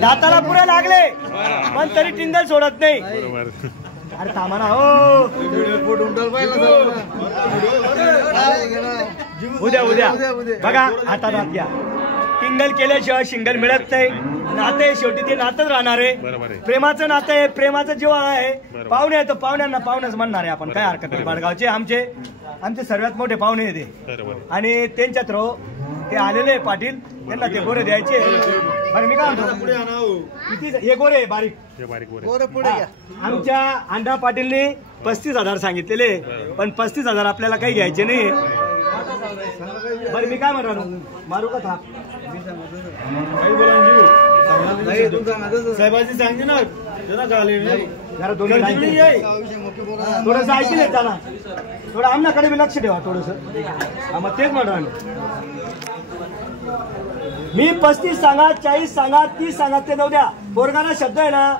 दाताला पुरे लागले पण तरी टिंगल सोडत नाही. अरे थांबा ना हो. उद्या उद्या बघा हातात हात घ्या. टिंगल केल्याशिवाय शिंगल मिळत नाही. नाते शेवटी ते नातच राहणार आहे. प्रेमाचं नातं आहे, प्रेमाचं जीव आहे. पाहुणे आहे तर पाहुण्यांना पाहुणेच म्हणणार आहे आपण, काय हरकत नाही. बडगावचे आमचे सर्वात मोठे पाहुणे येते आणि त्यांच्यात ते आलेले पाटील त्यांना ते गोरे द्यायचे. बरं मी काय म्हणतो किती हे गोरे बारीक आमच्या अंडा पाटीलने 35,000 सांगितलेले पण 35,000 आपल्याला काही घ्यायचे नाही. बरं मी काय म्हणतो मारू का थाप साहेबाजी सांगते ना जरा थोडस ऐकले त्याला थोडं आमच्याकडे बी लक्ष ठेवा थोडस. मग तेच म्हणतो मी 35 सांगा 40 सांगा 30 सांगा ते जाऊ द्या. पोरगाना शब्द आहे ना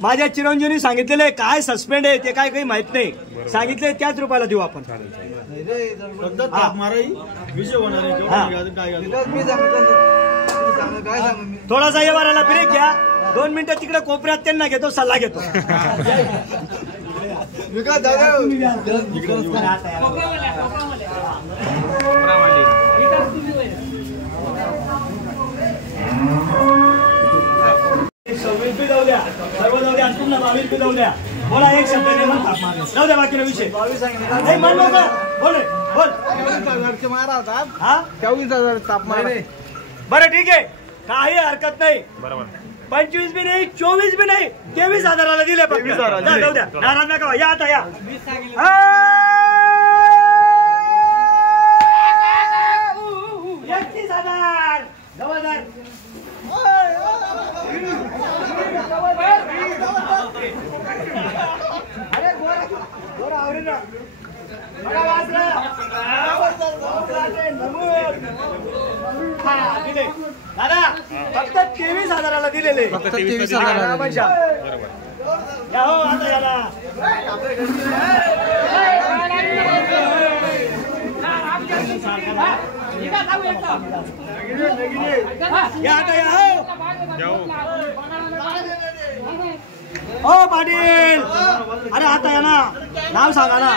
माझ्या चिरंजीवनी सांगितलेले काय सस्पेंड आहे ते काय काही माहित नाही. सांगितले त्याच रुपयाला देऊ आपण. थोडासा व्यवहाराला ब्रेक घ्या. 2 मिनिटं तिकडे कोपऱ्यात त्यांना घेतो सल्ला घेतो. जाऊ द्या सर्व जाऊ द्या. तुम्हाला 22 जाऊ द्या. बोला एक शब्द जाऊ द्या बाकीला विषय 22 मान बोल बोल 24,000 मारा होता. हा 24,000 तापमान. बरं ठीक आहे काही हरकत नाही. बरोबर 25 बी नाही 24 बी नाही 23,000 दिले. जाऊ द्या नाराज नका या. आता या 31,000 जवळदार. अरे गोरा आवडेल ना दादा फक्त 23,000 दिलेले. 23,000 या हो आता याला या आता या हो पाटील. अरे आता या ना नाव सांगा ना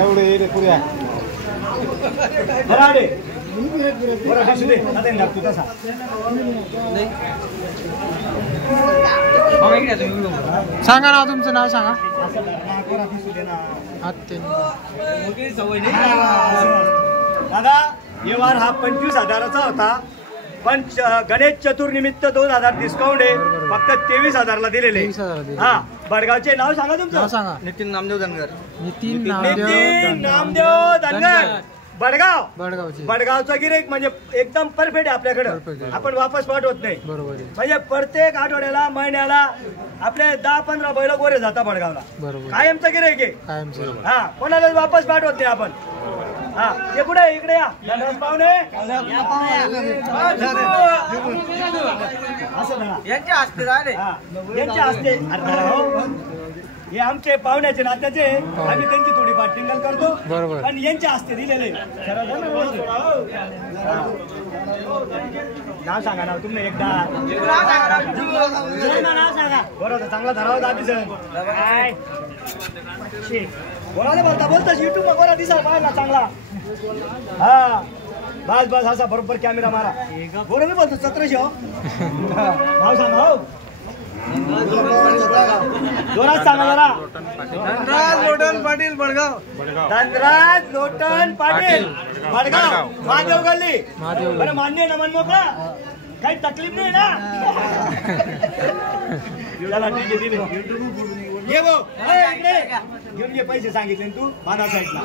एवढे पुऱ्या बराडे बरं दिसू दे आता लागतो तसा. सांगा ना तुमचं नाव सांगा. दादा व्यवहार हा 25,000 होता पण गणेश चतुर्निमित्त 2,000 डिस्काउंट आहे. फक्त 23,000 दिलेले. हा बडगावचे नाव सांगा तुमचं. नाव सांगा. नितीन नामदेव धनगर. नितीन नामदेव धनगर बडगाव. बडगावचा गिरेक म्हणजे एकदम परफेक्ट आहे आपल्याकडे. आपण वापस पाठवत नाही. बरोबर म्हणजे प्रत्येक आठवड्याला महिन्याला आपले 10-15 बैल गोरे जातात बडगावला. कायमचं गिरेक आहे. हा कोणाला वापस पाठवत नाही आपण. हा हे पुढे इकडे या पाहुणे यांच्या हस्ते झाले. यांच्या हस्ते हे आमचे पाहुण्याचे नात्याचे आम्ही त्यांची थोडी पाठ टिंगल करतो. बरोबर पण यांच्या हस्ते दिलेले. नाव सांगा नाव तुम्ही एकदा नाव सांगा. बरोबर चांगला धरावं दाबी सर कोणाला बोलता युट्यूब कोणा दिसा पाहिला चांगला. हा बस बस असा बरोबर कॅमेरा मारा. बरोबर बोलतो 1700 नाव सांगा हो जोरात सांगा जरा. धनराज लोटन पाटील बडगाव. धनराज लोटन पाटील बडगाव महादेव गल्ली. बरं मान्य ना मनमोकळा काही तकलीफ नाही ना. चला ठीक आहे ये भाऊ घेऊन घे पैसे सांगितले तू बाणा साईडला.